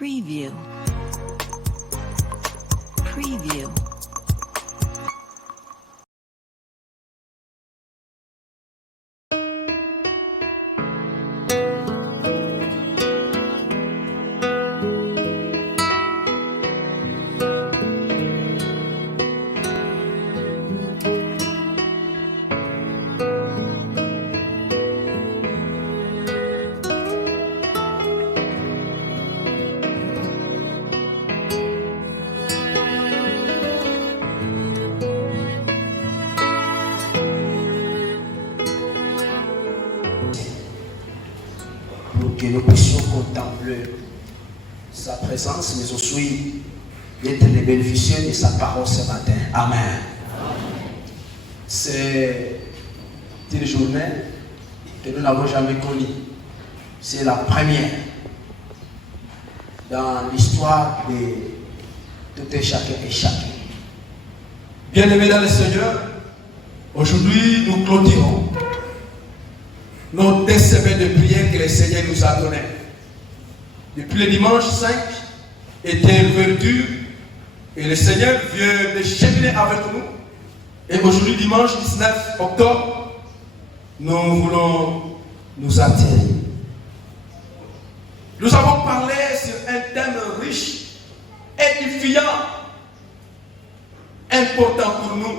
Preview. Preview. Que nous puissions contempler sa présence, mais aussi d'être les bénéficiaires de sa parole ce matin. Amen. C'est une journée que nous n'avons jamais connue. C'est la première dans l'histoire de tout et chacun et chacun. Bien-aimés dans le Seigneur, aujourd'hui nous clôturons nos 2 semaines de prière que le Seigneur nous a données. Depuis le dimanche 5 était l'ouverture et le Seigneur vient de cheminer avec nous. Et aujourd'hui, dimanche 19 octobre, nous voulons nous attirer. Nous avons parlé sur un thème riche, édifiant, important pour nous,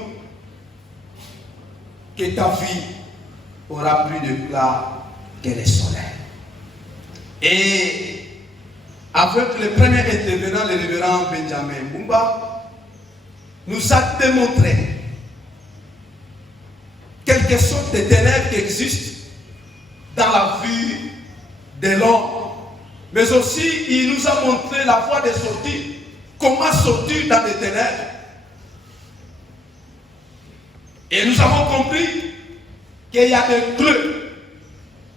que ta vie aura plus de plat que le soleil. Et avec le premier intervenant, le révérend Benjamin Mumba, nous a démontré quelque sorte de ténèbres qui existent dans la vie de l'homme. Mais aussi, il nous a montré la voie de sortie, comment sortir dans les ténèbres. Et nous avons compris qu'il y a des clés.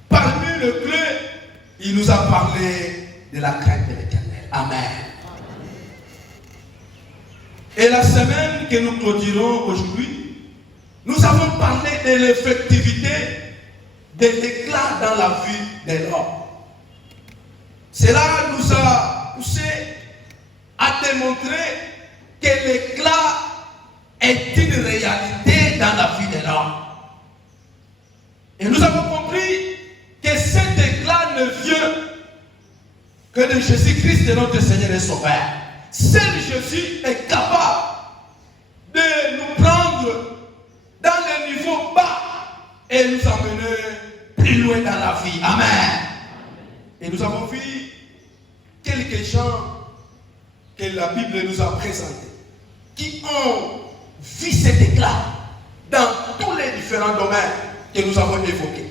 Parmi les clés, il nous a parlé de la crainte de l'Éternel. Amen. Et la semaine que nous clôturons aujourd'hui, nous avons parlé de l'effectivité de l'éclat dans la vie de l'homme. Cela nous a poussé à démontrer que l'éclat est une réalité dans la vie de l'homme. Et nous avons compris que cet éclat ne vient que de Jésus-Christ, de notre Seigneur et Sauveur. Seul Jésus est capable de nous prendre dans le niveau bas et nous emmener plus loin dans la vie. Amen. Et nous avons vu quelques gens que la Bible nous a présentés qui ont vu cet éclat dans tous les différents domaines que nous avons évoqués.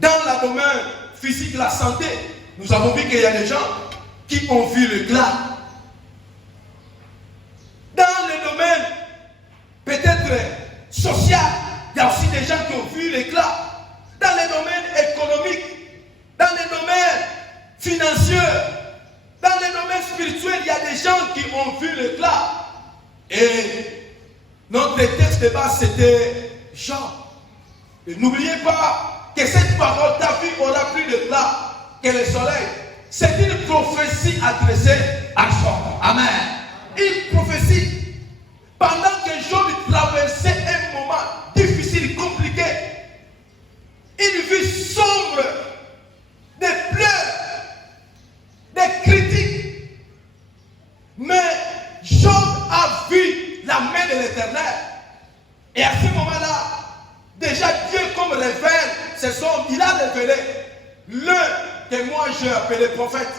Dans le domaine physique, la santé, nous avons vu qu'il y a des gens qui ont vu l'éclat. Dans le domaine peut-être social, il y a aussi des gens qui ont vu l'éclat. Dans le domaine économique, dans le domaine financier, dans le domaine spirituel, il y a des gens qui ont vu l'éclat. Et notre texte de base, c'était Jean. Et n'oubliez pas que cette parole, ta vie aura plus d'éclat que le soleil. C'est une prophétie adressée à Job. Amen. Une prophétie. Pendant que Job traversait un moment difficile, compliqué, une vie sombre, des pleurs, des critiques. Mais Job a vu la main de l'Éternel. Et à ce moment-là, déjà Dieu comme révèle ses hommes, il a révélé l'un que moi j'ai appelé prophète.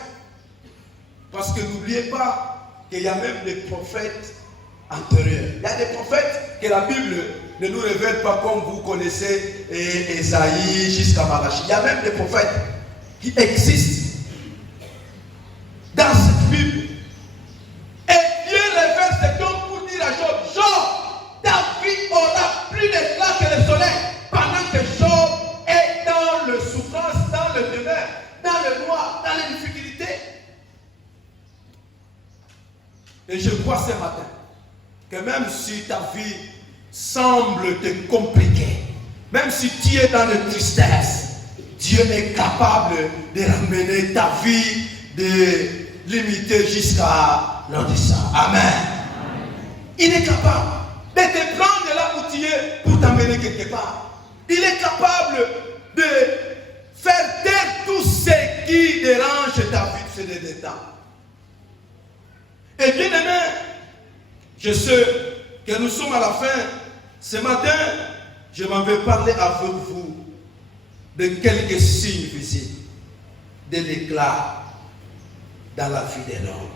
Parce que n'oubliez pas qu'il y a même des prophètes antérieurs. Il y a des prophètes que la Bible ne nous révèle pas comme vous connaissez Esaïe jusqu'à Malachi. Il y a même des prophètes qui existent dans cette Bible. Et Dieu révèle cet homme pour dire à Job, Job, ta vie aura plus d'éclat que le soleil. Pendant que Job est dans le souffrance, dans le demeure, dans le noir, dans les difficultés. Et je crois ce matin que même si ta vie semble te compliquer, même si tu es dans la tristesse, Dieu est capable de ramener ta vie, de limiter jusqu'à l'Odyssée. Amen. Il est capable de te prendre là où tu es pour t'emmener quelque part. Il est capable de faire taire tout ce qui dérange ta vie de ces derniers temps. Et bien aimé, je sais que nous sommes à la fin. Ce matin, je m'en vais parler avec vous de quelques signes visibles de l'éclat dans la vie de l'homme.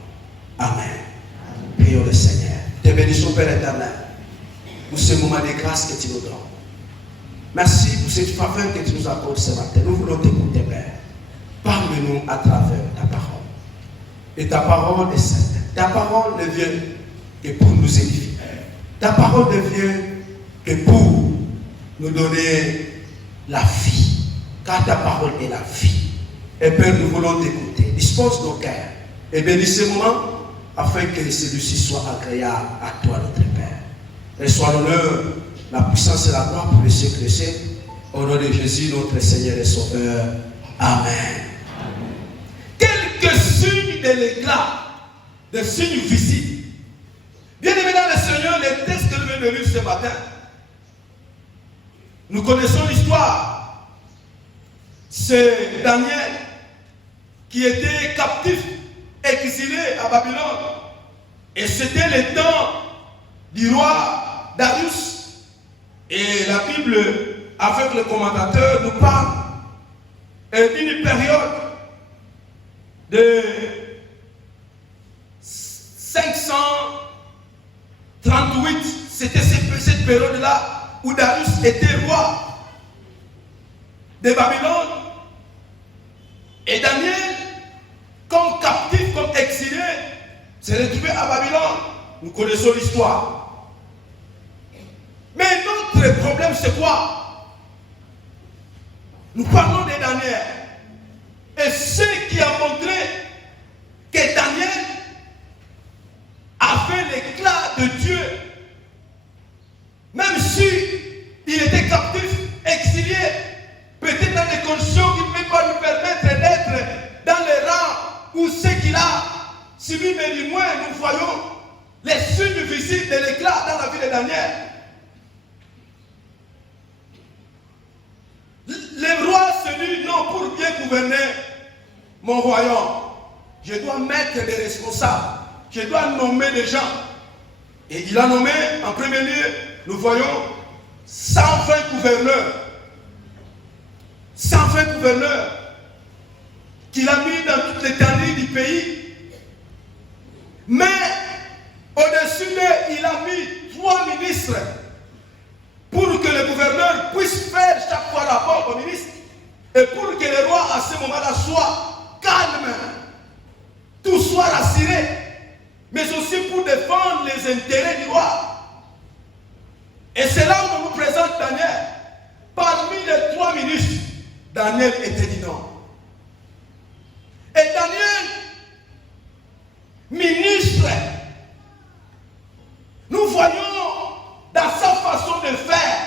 Amen. Prions le Seigneur. Te bénissons, Père éternel, pour ce moment de grâce que tu nous donnes. Merci pour cette faveur que tu nous accordes ce matin. Nous voulons t'écouter, Père. Parle-nous à travers ta parole. Et ta parole est sainte. Ta parole ne vient que pour nous édifier. Ta parole ne vient que pour nous donner la vie. Car ta parole est la vie. Et Père, nous voulons t'écouter. Dispose nos cœurs. Et bénis ce moment afin que celui-ci soit agréable à toi, notre Père. Reçois l'honneur, la puissance et la gloire pour les siècles des siècles. Au nom de Jésus, notre Seigneur et Sauveur. Amen. Quelques signes de l'éclat, des signes visibles. Bien aimé dans le Seigneur, les textes que nous venons de lire ce matin, nous connaissons l'histoire. C'est Daniel qui était captif, exilé à Babylone. Et c'était le temps du roi Darius. Et la Bible, avec le commentateur, nous parle d'une période de 538. C'était cette période-là où Darius était roi de Babylone. Et Daniel, comme captif, comme exilé, s'est retrouvé à Babylone. Nous connaissons l'histoire. Mais notre problème, c'est quoi? Nous parlons de Daniel. Et ce qui a montré que Daniel avait l'éclat de Dieu, même si il était captif, exilé, peut-être dans des conditions qui ne peuvent pas lui permettre d'être dans les rangs où ce qu'il a subi, mais du moins nous voyons les signes visibles de l'éclat dans la vie de Daniel. Le roi se dit non, pour bien gouverner mon royaume, je dois mettre des responsables, je dois nommer des gens. Et il a nommé, en premier lieu, nous voyons 120 gouverneurs. 120 gouverneurs qu'il a mis dans toute l'étendue du pays. Mais au-dessus d'eux, il a mis 3 ministres pour que le gouverneur puisse faire chaque fois rapport au ministre et pour que le roi à ce moment-là soit calme, tout soit rassuré, mais aussi pour défendre les intérêts du roi. Et c'est là où on nous présente Daniel. Parmi les 3 ministres, Daniel était dit non. Et Daniel, ministre, nous voyons dans sa façon de faire,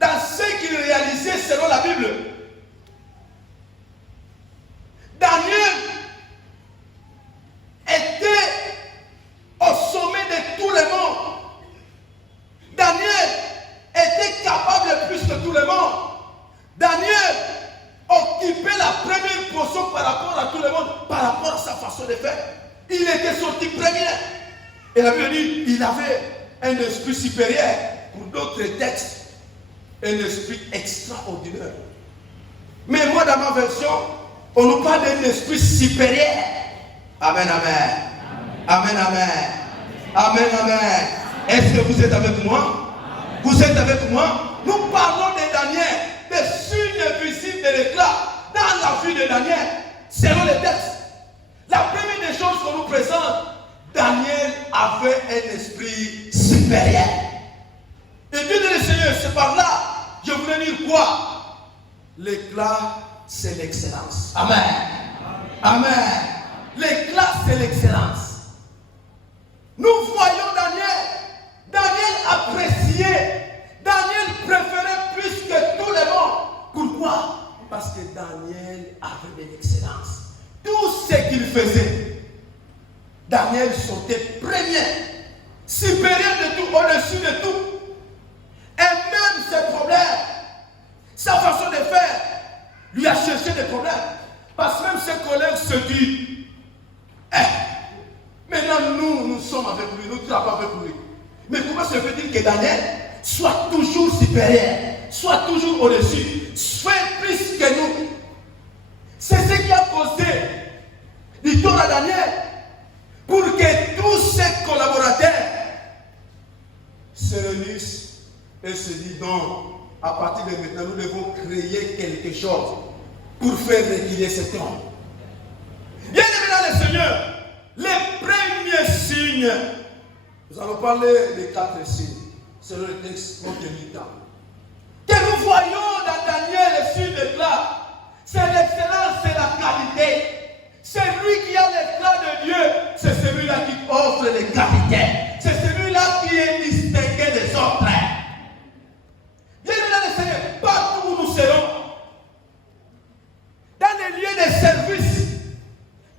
dans ce qu'il réalisait selon la Bible. Daniel était au sommet de tout le monde. Daniel était capable plus que tout le monde. Daniel occupait la première position par rapport à tout le monde, par rapport à sa façon de faire. Il était sorti premier. Et la Bible dit qu'il avait un esprit supérieur. Pour d'autres textes, un esprit extraordinaire. Mais moi, dans ma version, on nous parle d'un esprit supérieur. Amen, amen. Amen, amen. Amen, amen. Est-ce que vous êtes avec moi? Vous êtes avec moi? Nous parlons de Daniel, des signes visibles de l'éclat dans la vie de Daniel, selon les textes. La première des choses qu'on nous présente, Daniel avait un esprit supérieur. Et bien le Seigneur, c'est par là, je voulais dire quoi? L'éclat, c'est l'excellence. Amen. Amen. L'éclat, c'est l'excellence. Nous voyons Daniel. Daniel appréciait. Daniel préférait plus que tout le monde. Pourquoi? Parce que Daniel avait de l'excellence. Tout ce qu'il faisait, Daniel sortait premier, supérieur de tout, au-dessus de tout. Et même ses problèmes, sa façon de faire, lui a cherché des problèmes. Parce que même ses collègues se disent, maintenant nous sommes avec lui, nous travaillons avec lui. Mais comment se fait-il que Daniel soit toujours supérieur, soit toujours au-dessus, fait plus que nous? C'est ce qui a causé l'histoire à Daniel, pour que tous ses collaborateurs se réunissent et se disent donc, à partir de maintenant, nous devons créer quelque chose pour faire reculer cet homme. Bien aimé dans le Seigneur, les premiers signes, nous allons parler des 4 signes, selon le texte contenu temps. Que nous voyons dans Daniel les signes d'éclat, c'est l'excellence, c'est la qualité. C'est lui qui a l'éclat de Dieu, c'est celui-là qui offre les qualités. C'est celui-là qui est distingué des autres. Bien aimé dans le Seigneur, partout où nous serons, dans les lieux de service,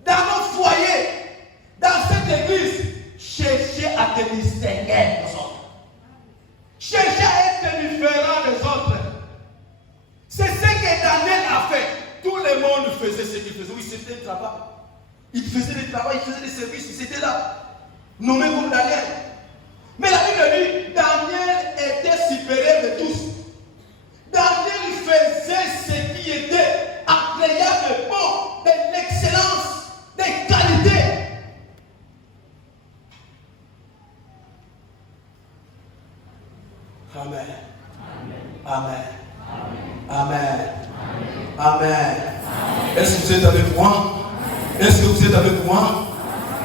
dans nos foyers, dans cette église, cherchez à te distinguer des autres. Cherchez à être différent des autres. C'est ce que Daniel a fait. Tout le monde faisait ce qu'il faisait. Oui, c'était le travail. Il faisait le travail, il faisait les services, il était là. Nommé comme Daniel. Mais la Bible dit, Daniel était supérieur de tous. Daniel faisait ce qui était agréable, de bon, de l'excellence, de qualité. Amen. Amen. Amen. Amen. Est-ce que vous êtes avec moi? Est-ce que vous êtes avec moi?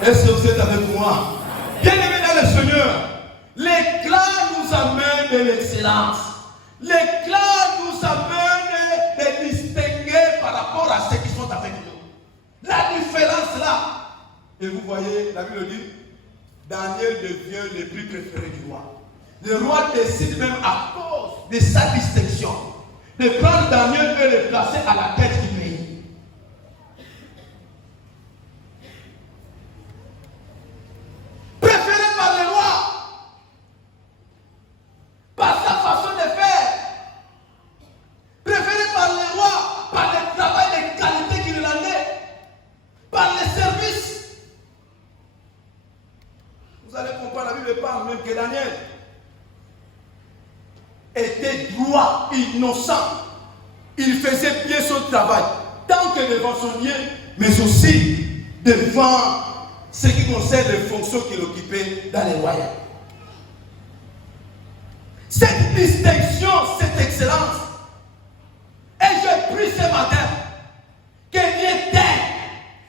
Est-ce que vous êtes avec moi? Bien aimé dans le Seigneur, l'éclat nous amène de l'excellence. L'éclat nous amène de distinguer par rapport à ceux qui sont avec nous. La différence là. Et vous voyez, la Bible dit, Daniel devient le plus préféré du roi. Le roi décide même à cause de sa distinction de prendre Daniel et le placer à la tête du pays. Préféré par le roi, par sa façon de faire, préféré par le roi, par le travail de qualité qu'il rendait, par les services. Vous allez comprendre, la Bible parle même que Daniel était droit, innocent. Il faisait bien son travail, tant que devant son Dieu, mais aussi devant ce qui concerne les fonctions qu'il occupait dans les royaumes. Cette distinction, cette excellence, et je prie ce matin que Dieu t'aide,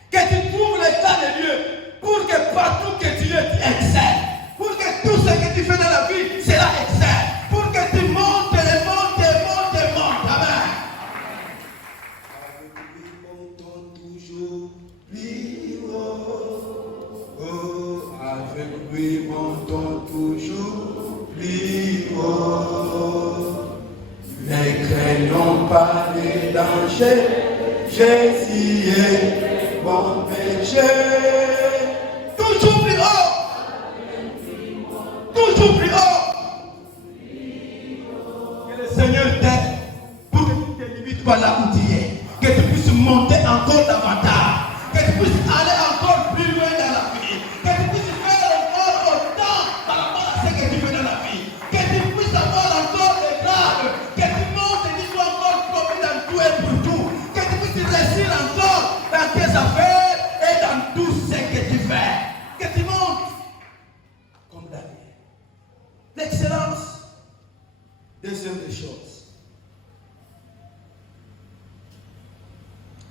que tu trouves l'état de Dieu, pour que partout que tu es, tu excelles, pour que tout ce que tu fais dans la vie sera excellent. Pour que tu montes, les montes, montes, montes. Amen. Avec lui, montons toujours plus haut. Oh, avec lui, montons toujours plus haut. Ne craignons pas les dangers. Jésus est mon péché. Toujours plus haut. Toujours plus haut. Seigneur t'aide pour que tu ne te limites pas là où tu es, que tu puisses monter encore davantage, que tu puisses aller encore plus loin dans la vie, que tu puisses faire encore autant par rapport à ce que tu fais dans la vie, que tu puisses avoir encore des grades, que tu montes et que tu sois encore promis dans tout et pour tout, que tu puisses réussir encore dans tes affaires et dans tout ce que tu fais, que tu montes comme Daniel. L'excellence. Deuxième des choses.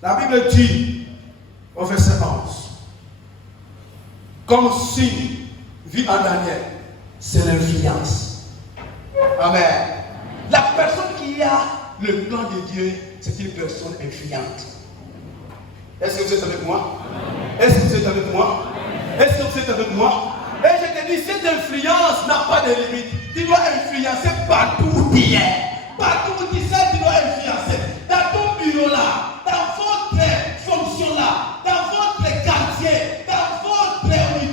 La Bible dit au verset 11, comme signe vu en Daniel, c'est l'influence. Amen. La personne qui a le plan de Dieu, c'est une personne influente. Est-ce que vous êtes avec moi? Est-ce que vous êtes avec moi? Est-ce que vous êtes avec moi? Et je te dis, cette influence n'a pas de limite. Tu dois influencer partout où tu es. Partout où tu sais, tu dois influencer. Dans ton bureau là, dans votre fonction là, dans votre quartier, dans votre unité.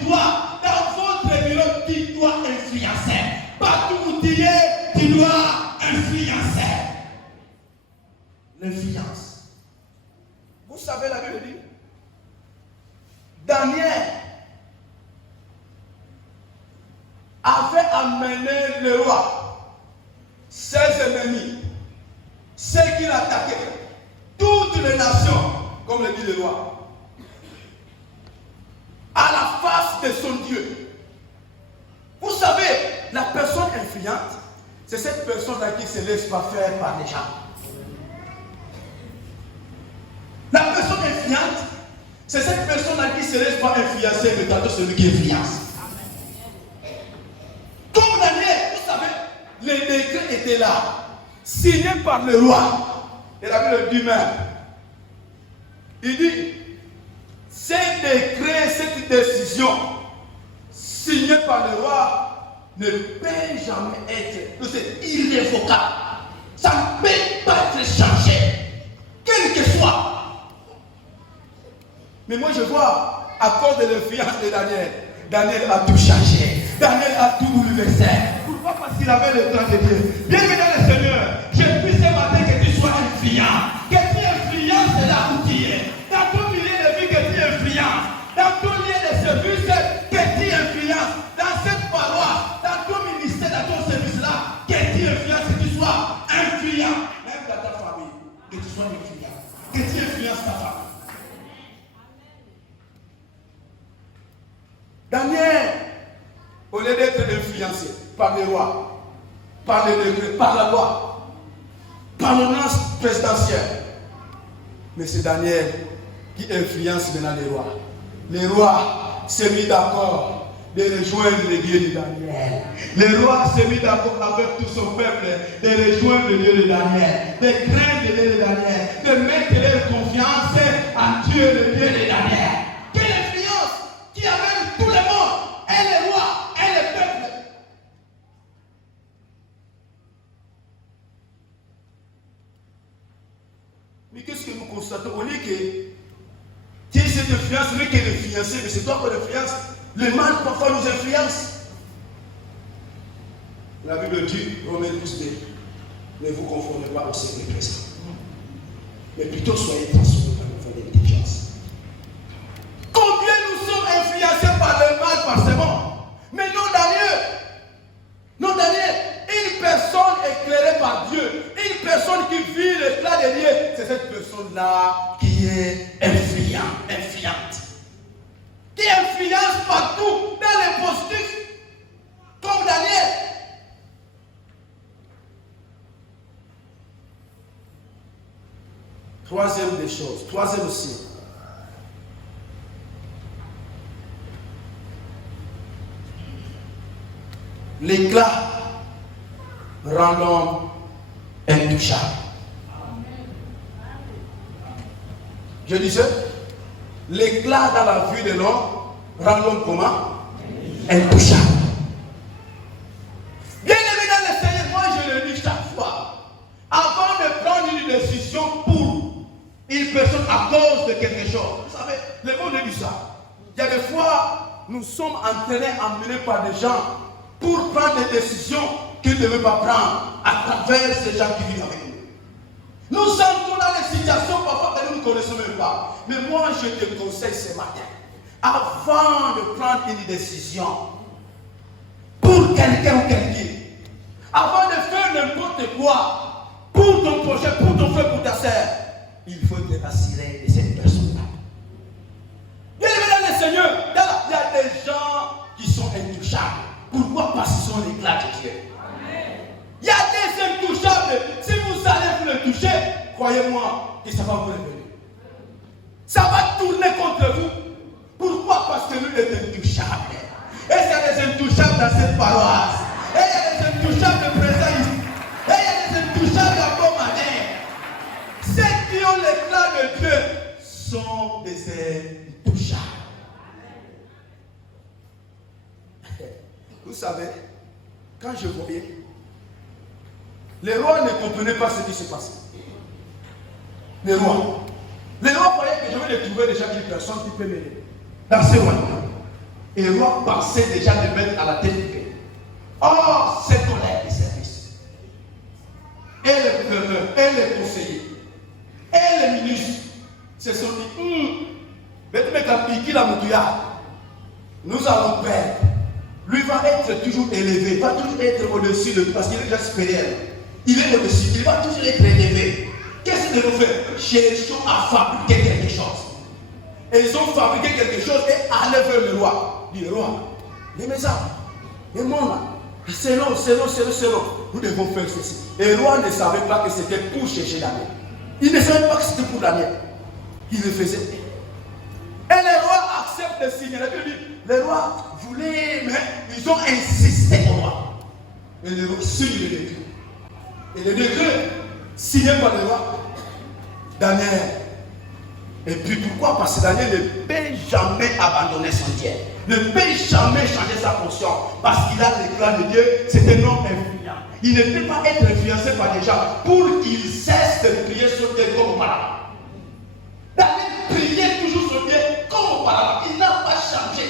amené le roi, ses ennemis, ceux qui l'attaquaient, toutes les nations, comme le dit le roi, à la face de son Dieu. Vous savez, la personne influente, c'est cette personne-là qui ne se laisse pas faire par les gens. La personne influente, c'est cette personne-là qui ne se laisse pas influencer, mais tantôt celui qui influence. Comme Daniel, vous savez, les décrets étaient là, signés par le roi. Et la Bible dit même, il dit, ces décrets, cette décision, signée par le roi, ne peut jamais être, c'est irrévocable. Ça ne peut pas être changé, quel que soit. Mais moi je vois, à cause de l'influence de Daniel, Daniel a tout changé. Daniel a tout bouleversé. Pourquoi? Parce qu'il avait le temps de Dieu. Bien-aimé dans le Seigneur, je prie ce matin que tu sois influent. Que tu influences là où tu es. Dans ton milieu de vie, que tu influences. Dans ton lieu de service, que tu influences. Dans cette paroisse, dans ton ministère, dans ton service là, que tu influences, que tu sois influent. Même dans ta famille, que tu sois influent. Que tu influences ta famille. Daniel, au lieu d'être influencé par les rois, par les décrets, par la loi, par l'ordonnance présidentielle, mais c'est Daniel qui influence maintenant les rois. Les rois s'est mis d'accord de rejoindre le Dieu de Daniel. Le roi s'est mis d'accord avec tout son peuple de rejoindre le Dieu de Daniel, de craindre le Dieu de Daniel, de mettre leur confiance en Dieu, le Dieu de Daniel. Quelle influence qui amène tout le monde, et les rois, et les peuples. Mais qu'est-ce que nous constatons? On dit que qui est cette influence, ce n'est que l'influencé, mais c'est toi qui l'influence. Le mal parfois nous influence. La Bible dit, Romains 12, ne vous confondez pas au siècle présent, mais plutôt soyez transformés par le fond de l'intelligence. Combien nous sommes influencés par le mal forcément? Mais non Daniel. Non Daniel, une personne éclairée par Dieu, une personne qui vit l'éclat de Dieu, c'est cette personne-là qui est influente. Qui influence partout, dans les positifs, comme Daniel. Troisième des choses, troisième aussi. L'éclat rend l'homme intouchable. Je disais, l'éclat dans la vue de l'homme rend l'homme comment? Intouchable. Bien aimé dans le Seigneur, moi je le dis chaque fois. Avant de prendre une décision pour une personne à cause de quelque chose, vous savez, le monde dit ça. Il y a des fois, nous sommes entraînés, emmenés par des gens pour prendre des décisions qu'ils ne devaient pas prendre à travers ces gens qui vivent avec nous. Nous sommes dans des situations parfois que nous ne connaissons même pas. Mais moi, je te conseille ce matin, avant de prendre une décision pour quelqu'un ou quelqu'un, avant de faire n'importe quoi pour ton projet, pour ton frère, pour ta soeur, il faut te rassurer de cette personne-là. Bien aimé dans le Seigneur, il y a des gens qui sont intouchables. Pourquoi? Parce qu'ils sont l'éclat de Dieu. Il y a des intouchables. Si vous allez vous le toucher, croyez-moi que ça va vous revenir. Ça va tourner contre vous. Pourquoi? Parce que lui est intouchable. Et il y a des intouchables dans cette paroisse. Et il y a des intouchables de présence. Et il y a des intouchables à bonne manière. Ceux qui ont l'éclat de Dieu sont des intouchables. Vous savez, quand je voyais, les rois ne comprenaient pas ce qui se passait. Les rois croyaient que je vais les trouver déjà une personne qui peut m'aider dans ce royaume. Et les rois pensaient déjà de mettre à la tête du pays. Or, ces collègues de service, et les gouverneurs, et les conseillers, et les ministres se sont dit, nous allons perdre lui va être toujours élevé, va toujours être au-dessus de tout, parce qu'il est déjà supérieur. Il est au-dessus, il va toujours être élevé. Qu'est-ce que nous faisons? Cherchons à fabriquer quelque chose. Et ils ont fabriqué quelque chose et allaient vers le roi. Dit le roi, les maisons, les mondes, c'est long. Nous devons faire ceci. Et le roi ne savait pas que c'était pour chercher Daniel. Il ne savait pas que c'était pour Daniel. Il le faisait. Et le roi accepte de signer. Le roi voulait, mais ils ont insisté au roi. Et le roi signe le décret. Et le décret, signé par le roi, Daniel. Et puis pourquoi? Parce que Daniel ne peut jamais abandonner son Dieu. Ne peut jamais changer sa conscience. Parce qu'il a l'éclat de Dieu, c'est un homme influent. Il ne peut pas être influencé par des gens pour qu'il cesse de prier sur Dieu comme auparavant. Daniel priait toujours sur Dieu comme auparavant. Il n'a pas changé.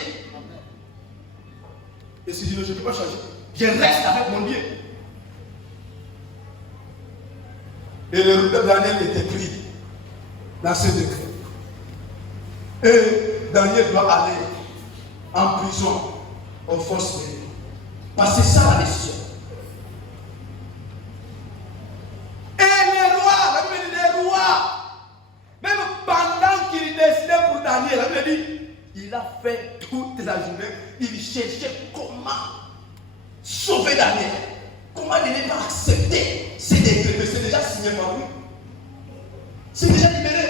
Et s'il dit non, je ne peux pas changer, je reste avec mon Dieu. Et le Daniel était pris dans ce décret. Et Daniel doit aller en prison aux forces de Dieu. Parce que c'est ça la décision. Et les rois, même pendant qu'il décidait pour Daniel, il a fait toute la journée, il cherchait comment sauver Daniel. Comment il n'est pas accepté ces décrets, c'est déjà signé par lui. C'est déjà libéré.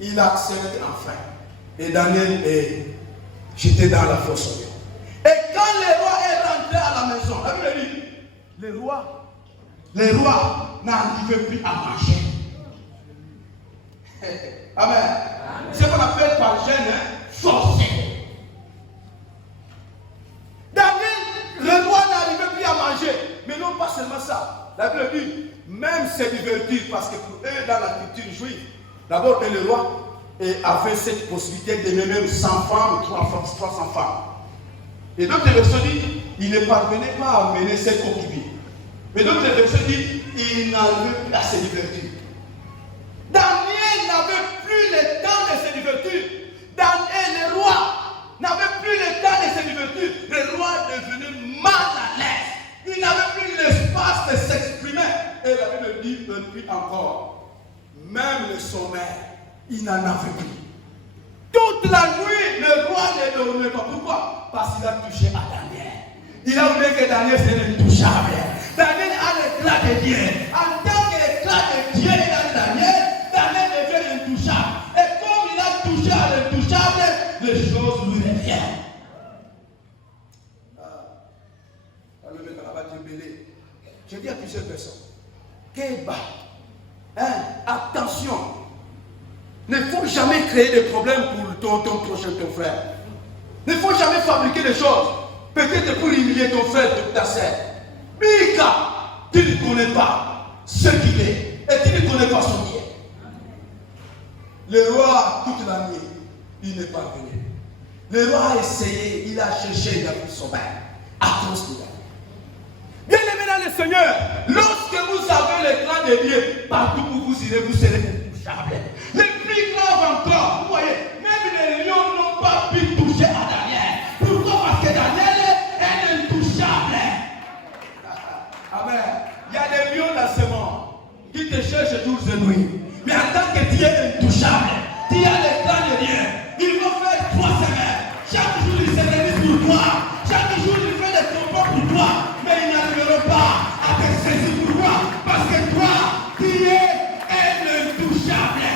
Il accepte enfin. Et Daniel est jeté dans la fosse. Et quand le roi est rentré à la maison, la Bible dit, les rois n'arrivaient plus à manger. Amen. C'est ce qu'on appelle par gêne forcé. Daniel, le roi n'arrivait plus à manger. Mais non pas seulement ça. La Bible dit, même se divertir, parce que pour eux, dans la culture juive, d'abord, le roi avait cette possibilité d'aimer même 100 femmes, 300 femmes. Et d'autres versions disent, il ne parvenait pas à mener cette concubine. Mais d'autres versions disent, il n'avait plus à se divertir. Daniel n'avait plus le temps de se divertir. Daniel, le roi, n'avait plus le temps de se divertir. Le roi devenait mal à l'aise. Il n'avait plus l'espace de s'exprimer. Et la Bible dit, puis encore, même le sommeil, il n'en avait plus. Toute la nuit, le roi ne dormait pas. Pourquoi? Parce qu'il a touché à Daniel. Il a oublié que Daniel c'est intouchable. Daniel a l'éclat de Dieu. En tant que l'éclat de Dieu est dans Daniel, Daniel devient intouchable. Et comme il a touché à l'intouchable, les choses lui reviennent. Je dis à plusieurs personnes, attention, ne faut jamais créer des problèmes pour ton prochain, ton frère. Ne faut jamais fabriquer des choses, peut-être pour humilier ton frère, ta sœur. Mika, tu ne connais pas ce qu'il est, et tu ne connais pas son Dieu. Le roi, toute la nuit, il n'est pas venu. Le roi a essayé, il a cherché, il a pris son bain, à cause de la. Bien aimé dans le Seigneur, lorsque vous avez l'éclat de Dieu, partout où vous irez, vous serez intouchables. Le plus grave encore, vous voyez, même les lions n'ont pas pu toucher à Daniel. Pourquoi? Parce que Daniel est intouchable. Amen. Il y a des lions dans ce monde qui te cherchent jours et nuits. Mais en tant que tu es intouchable, tu as l'éclat de Dieu. Il va faire 3 semaines. Chaque jour, il se réunit pour toi. Chaque jour, il fait des combats pour toi. Mais ils n'arriveront pas à te saisir. Pourquoi? Parce que toi, tu es intouchable.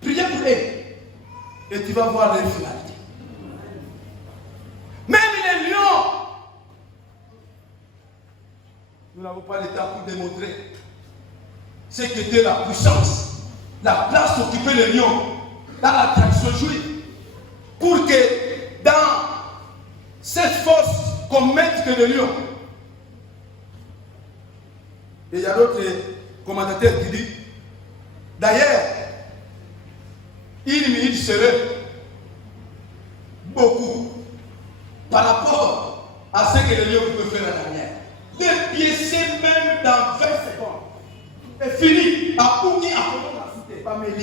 Priez pour eux et tu vas voir leur finalité. Même les lions, nous n'avons pas le temps pour démontrer ce qu'était la puissance, la place qu'occupait les lions dans la tradition juive, pour que dans cette force qu'on mette que les lions. Et il y a d'autres commentateurs qui disent, d'ailleurs, une minute serait beaucoup par rapport à ce que les lions peuvent faire à l'arrière. Dépiécer même dans 20 secondes.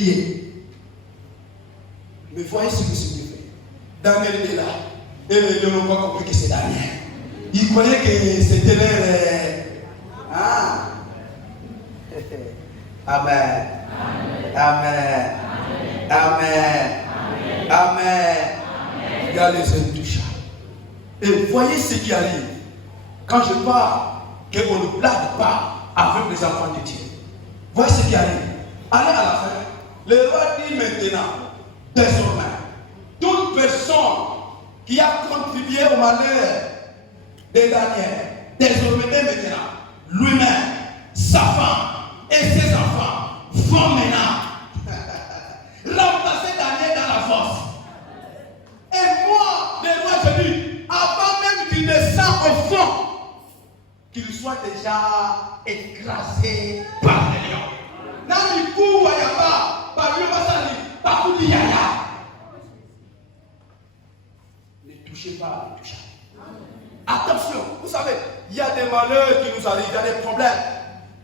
lié. Mais voyez ce que c'est fait. Daniel est là. Et les lions n'ont pas compris que c'est Daniel. Ils croyaient que c'était leur... Ah. Amen. Amen. Amen. Amen. Regardez les intouchables. Et voyez ce qui arrive. Quand je parle, qu'on ne blague pas avec les enfants de Dieu. Voyez ce qui arrive. Allez à la fin. Le roi dit maintenant, désormais, toute personne qui a contribué au malheur de Daniel, désormais et maintenant, lui-même, sa femme et ses enfants vont maintenant remplacer Daniel dans la force. Et moi, le roi, je dis, avant même qu'il descende au fond, qu'il soit déjà écrasé par les lions. Namikou Wayaba, par Yobasali, par Koudiyaya. Ne touchez pas les touchables. Attention, vous savez, il y a des malheurs qui nous arrivent, il y a des problèmes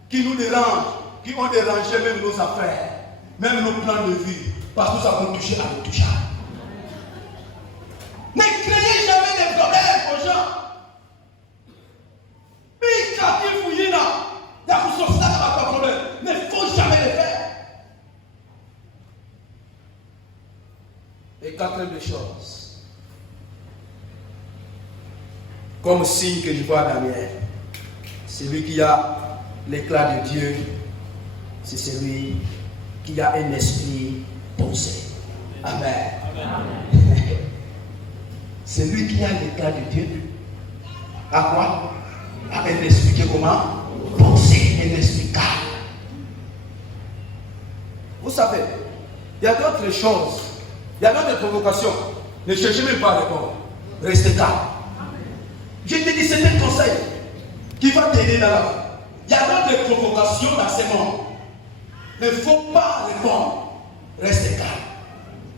qui nous dérangent, qui ont dérangé même nos affaires, même nos plans de vie, parce que nous avons touché à l'intouchable. Ne créez jamais des problèmes aux gens. Mais quand il faut y aller, il y a pas de problème. Ne faut jamais le faire. Et quatrième des choses, comme signe que je vois Daniel, celui qui a l'éclat de Dieu, c'est celui qui a un esprit posé. Amen. Celui qui a l'éclat de Dieu, à quoi? À un esprit comment? Posé, un esprit calme. Vous savez, il y a d'autres choses, il y a d'autres provocations. Ne cherchez même pas à répondre. Restez calme. Je te dis, c'est un conseil qui va t'aider dans la vie. Il y a d'autres provocations dans ce monde. Il ne faut pas répondre. Restez calme.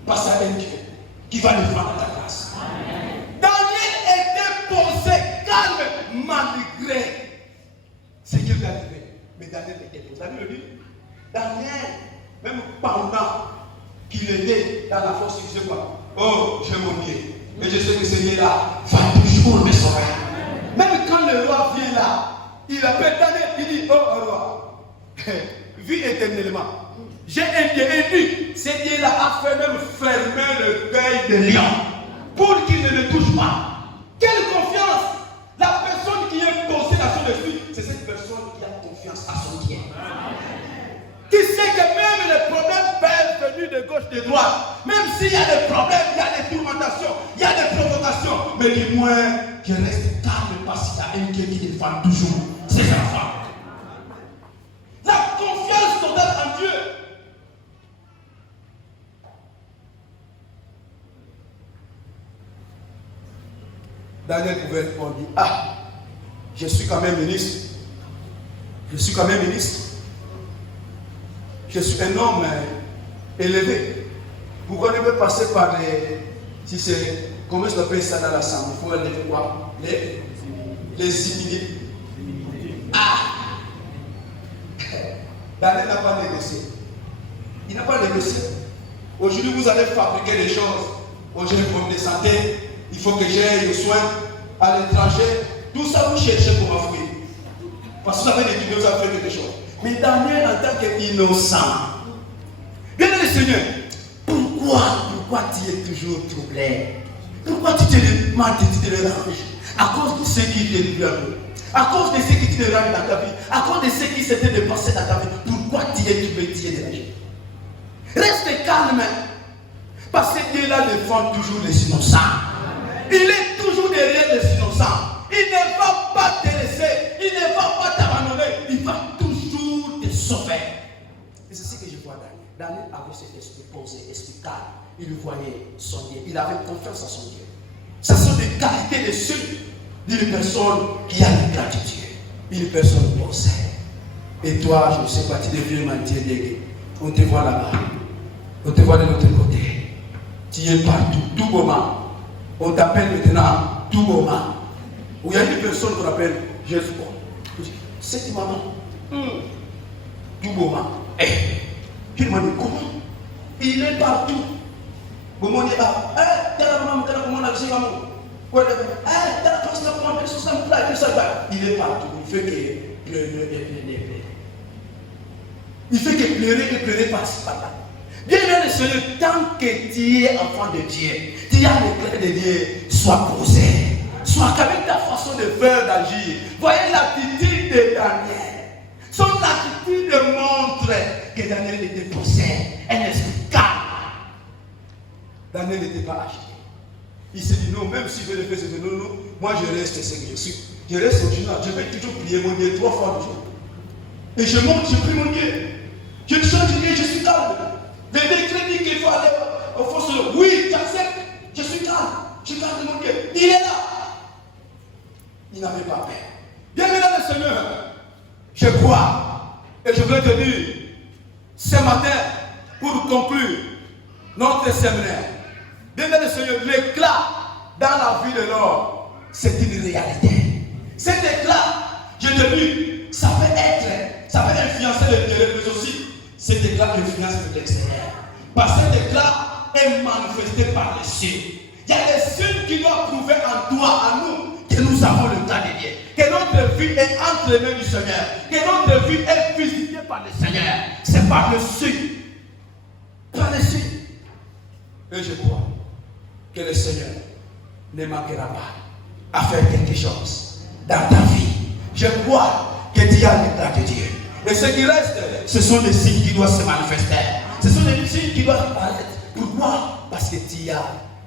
Parce à un Dieu qui va nous prendre ta place. Daniel était posé calme malgré ce qui lui arrivait. Mais Daniel était posé. Vous avez lu? Daniel, même pendant qu'il était dans la force, il disait quoi? Oh, j'ai mon Dieu. Mais je sais que ce Dieu-là va toujours me sauver. Même quand le roi vient là, il appelle Daniel, il dit, oh roi, vis éternellement. J'ai un Dieu élu. Ce Dieu-là a fait même fermer le cœur des lions pour qu'il ne le touche pas. Quelle confiance! La personne qui est posée dans son esprit, c'est cette personne qui a confiance à son Dieu. Qui sait que même les problèmes peuvent venir de gauche, de droite. Même s'il y a des problèmes, il y a des tourmentations, il y a des provocations. Mais du moins, je reste calme parce qu'il y a un Dieu qui défend toujours ses enfants. La confiance totale en Dieu. Daniel pouvait répondre, ah, je suis quand même ministre. Je suis quand même ministre. Je suis un homme élevé. Pourquoi ne pas passer par les... Si c'est... Comment je l'appelle ça dans l'assemblée? Il faut enlever quoi? Les immunés. Ah! Daniel n'a pas négocié. Il n'a pas négocié. Aujourd'hui, vous allez fabriquer des choses. Aujourd'hui, j'ai un problème de santé. Il faut que j'aille aux soins à l'étranger. Tout ça, vous cherchez pour m'affouiller. Parce que vous avez des vous avez fait quelque chose. Mais Daniel, en tant qu'innocent, bien le Seigneur, pourquoi tu es toujours troublé? Pourquoi tu te demandes de te déranger? À cause de ce qui t'est venu, à cause de ce qui te dérange dans ta vie, à cause de ce qui s'était dépassé dans ta vie, pourquoi tu es troublé, tu es dérangé? Reste calme, parce que Dieu là défend toujours les innocents. Il est toujours derrière les innocents. Il ne va pas te laisser, il ne va pas t'abandonner, il va toujours te sauver. Et c'est ce que je vois Daniel. Daniel avait cet esprit posé, esprit calme. Il voyait son Dieu, il avait confiance à son Dieu. Ce sont des qualités de ceux d'une personne qui a le cœur de Dieu, une personne posée. Et toi, je ne sais pas, tu deviens mentir dégueu. On te voit là-bas, on te voit de l'autre côté. Tu es partout, tout moment. On t'appelle maintenant, tout moment. Où il y a une personne qu'on appelle Jésus. C'est maman. Tout moment. Tu demandes comment Il est partout. Comment dire, il est partout. Il fait que pleurer. Il fait que pleurer par-ci par-là. Bien aimé le Seigneur, tant que tu es enfant de Dieu, tu as le cœur de Dieu, sois posé. Sois qu'avec ta façon de faire, d'agir. Voyez l'attitude de Daniel. Son attitude montre que Daniel était posé. Un esprit calme. Daniel n'était pas agité. Il s'est dit non, même si je le fais, c'est non, moi je reste ce que je suis. Je reste original. Je vais toujours prier mon Dieu 3 fois par jour. Et je monte, je prie mon Dieu. Je ne change rien, je suis calme. Le décret dit qu'il faut aller au fond sur le. Oui, j'accepte. Je suis calme. Je garde mon Dieu. Il est là. Il n'avait pas peur. Bien mesdames et Seigneur, je crois et je veux te dire ce matin pour conclure notre séminaire. Bien mesdames et Seigneur, l'éclat dans la vie de l'homme, c'est une réalité. Cet éclat, je te dis, ça peut influencer l'intérieur, mais aussi cet éclat influence l'extérieur. Parce que cet éclat est manifesté par les cieux. Il y a des signes qui doivent prouver en toi, à nous, que nous avons le temps de Dieu. Que notre vie est entre les mains du Seigneur. Que notre vie est visitée par le Seigneur. C'est par le signe. Par le signe. Et je crois que le Seigneur ne manquera pas à faire quelque chose dans ta vie. Je crois que tu as l'éclat de Dieu. Et ce qui reste, ce sont des signes qui doivent se manifester. Ce sont des signes qui doivent apparaître. Pourquoi? Parce que tu as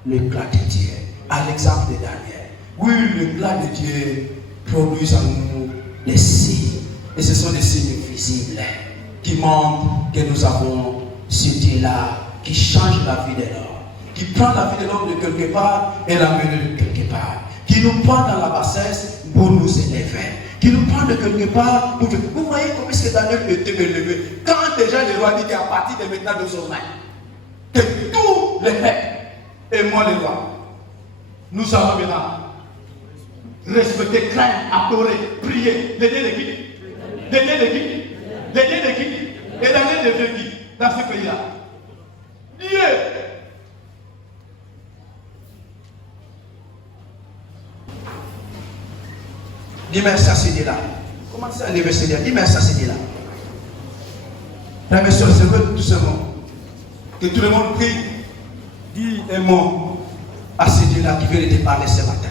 l'éclat de Dieu. À l'exemple de Daniel. Oui, l'éclat de Dieu produit en nous les signes. Et ce sont des signes visibles qui montrent que nous avons ce Dieu-là qui change la vie de l'homme. Qui prend la vie de l'homme de quelque part et l'amène de quelque part. Qui nous prend dans la bassesse pour nous élever. Qui nous prend de quelque part pour... Vous voyez comment est-ce que Daniel était élevé. Quand déjà le roi dit qu'à partir de maintenant de son règne, que tous les peuples, et moi les rois, nous allons maintenant respecter, craindre, adorer, prier, l'aider de qui? L'aider de qui? L'aider de qui? Et Daniel devient qui dans ce pays-là? Dieu. Dis merci à ce Dieu-là. Commencez à lever ce Dieu. Dis merci à ce Dieu-là. Frère et sœurs, je veux tout simplement que tout le monde prie. Dis un mot à ce Dieu-là qui vient de te parler ce matin.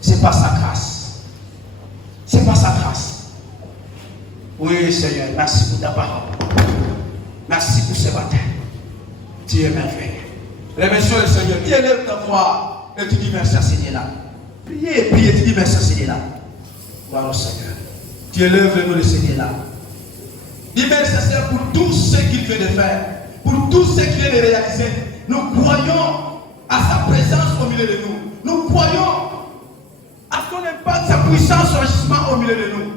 C'est pas sa grâce. C'est pas sa grâce. Oui, Seigneur, merci pour ta parole. Merci pour ce matin. Tu es merveilleux. Remercions le Seigneur. Tu élèves ta voix et tu dis merci à ce Dieu-là. Priez, priez, tu dis merci à ce Dieu-là. Gloire au Seigneur. Tu élèves le nom de ce Dieu-là. Dis merci à Seigneur pour tout ce qu'il vient de faire. Pour tout ce qu'il vient de réaliser. Nous croyons à sa présence au milieu de nous. Nous croyons à son impact, sa puissance, son agissement au milieu de nous.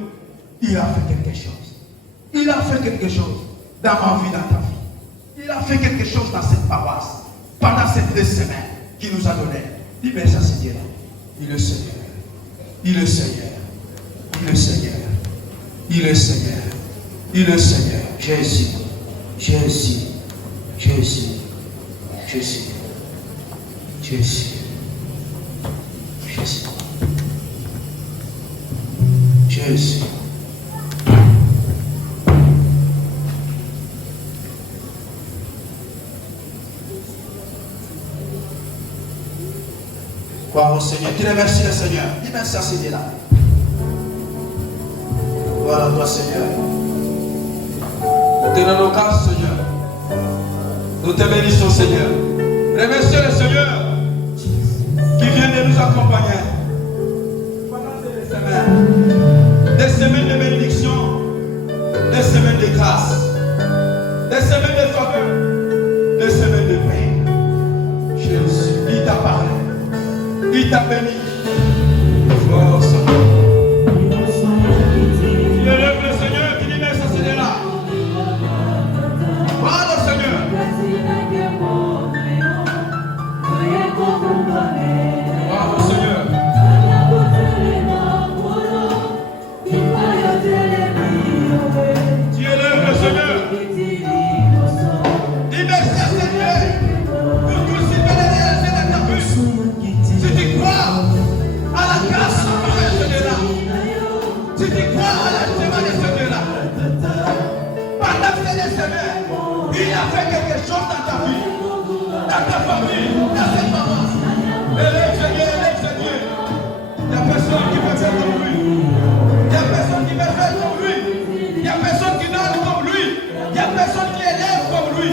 Il a fait quelque chose. Il a fait quelque chose dans ma vie, dans ta vie. Il a fait quelque chose dans cette paroisse. Pendant ces 2 semaines qu'il nous a donné. Dis merci à ce Dieu-là. Il est le Seigneur. Il est le Seigneur. Il est le Seigneur. Il est le Seigneur. Il est le Seigneur. Jésus. Jésus. Jésus. Jésus. Jésus. Jésus. Jésus. Gloire au Seigneur. Tu remercies le Seigneur. Dis merci à ce Dieu-là. Gloire à toi, Seigneur. Nous te donnons grâce, Seigneur. Nous te bénissons, Seigneur. Remercions le Seigneur qui vient de nous accompagner pendant ces semaines. Des semaines de bénédiction, des semaines de grâce, des semaines de faveur, des semaines de paix. Jésus, il t'a parlé. Il t'a béni. Oh Seigneur. Il élève le Seigneur qui dit merci à ce Dieu-là. Voilà le Seigneur. Voilà le Seigneur. Tu élèves le Seigneur. Dis merci. Si tu crois à l'achèvement de ce Dieu-là, pendant ces semaines, il a fait quelque chose dans ta vie, dans ta famille, dans cette maman. Élève ce Dieu, élève ce Dieu. Il n'y a personne qui peut faire comme lui. Il n'y a personne qui peut faire comme lui. Il n'y a personne qui donne comme lui. Il n'y a personne qui élève comme lui.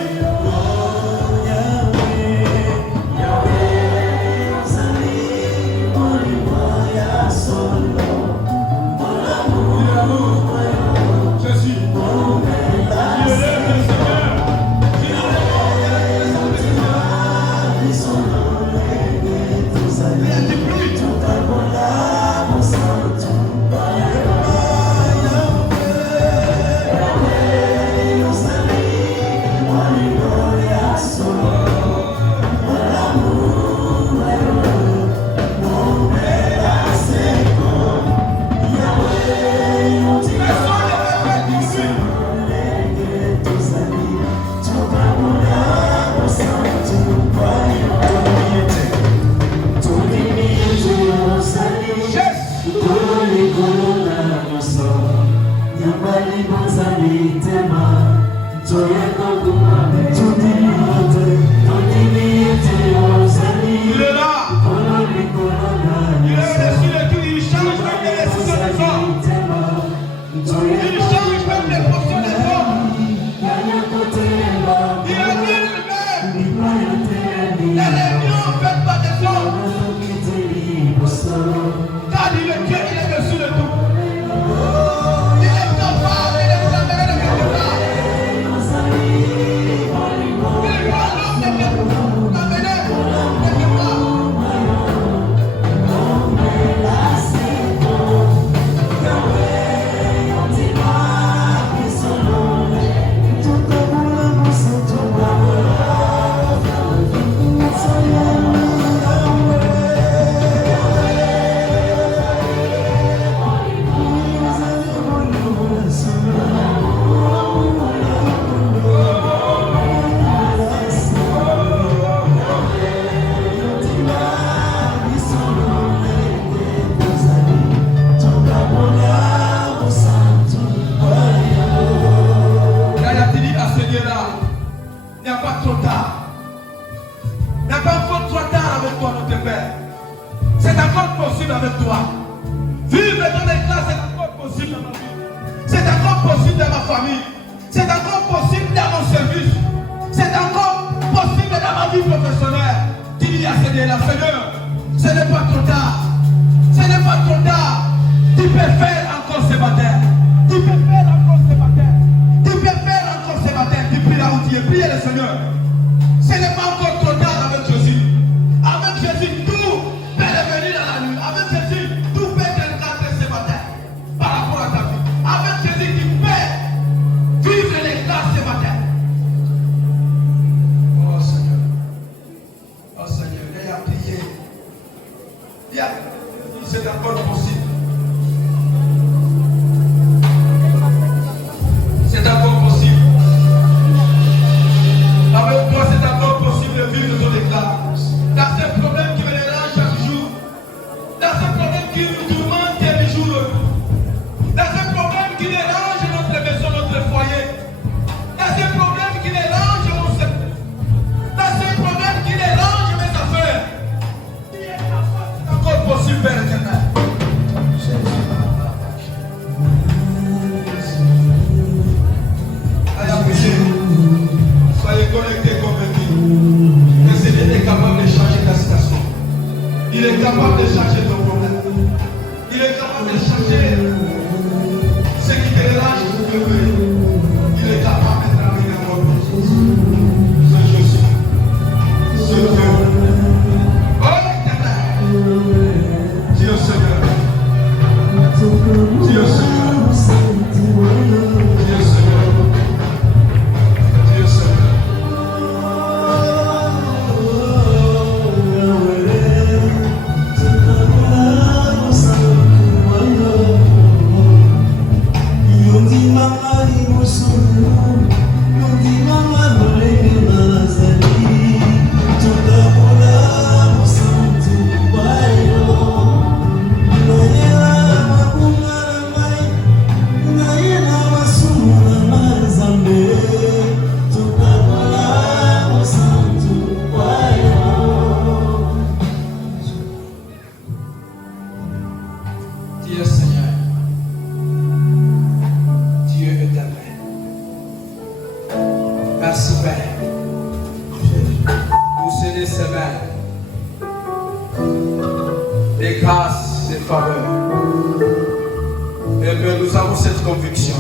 cette conviction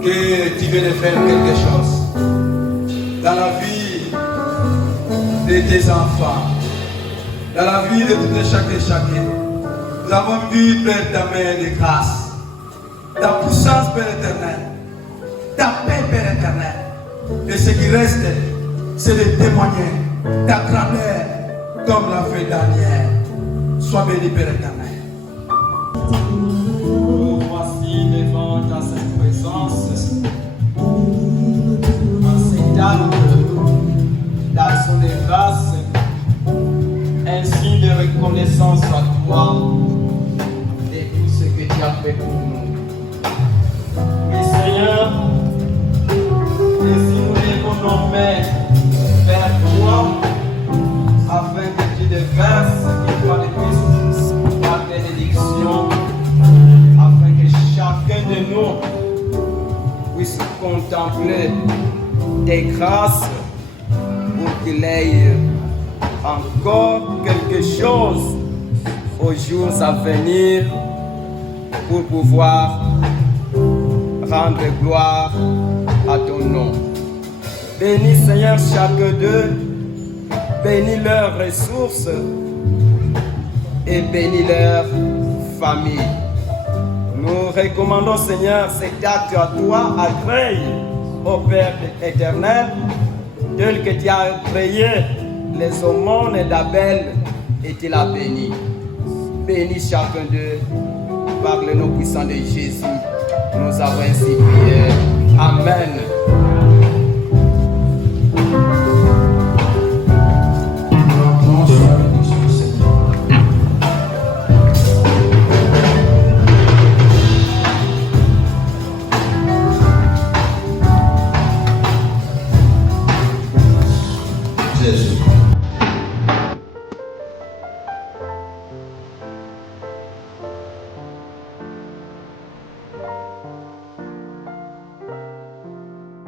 que tu viens de faire quelque chose dans la vie de tes enfants, dans la vie de tout chacun et chacun. Nous avons vu, Père, ta main de grâce, ta puissance, Père éternel, ta paix, Père éternel. Et ce qui reste, c'est de témoigner ta grandeur comme l'a fait Daniel. Sois béni, Père éternel. Nous voici devant ta sainte présence, en cet acte d'action de grâce, un signe de reconnaissance à toi de tout ce que tu as fait pour nous. Mais Seigneur, ainsi nous lèvons nos mains vers toi, afin que tu déverses une fois de plus ta bénédiction, afin que chacun de nous puisse contempler tes grâces pour qu'il ait encore quelque chose aux jours à venir pour pouvoir rendre gloire à ton nom. Bénis Seigneur chacun d'eux, bénis leurs ressources et bénis leur famille. Nous recommandons Seigneur cet acte à toi, agrée au Père éternel, tel que tu as créé les aumônes d'Abel et tu l'as béni. Bénis chacun d'eux par le nom puissant de Jésus. Nous avons ainsi prié. Amen.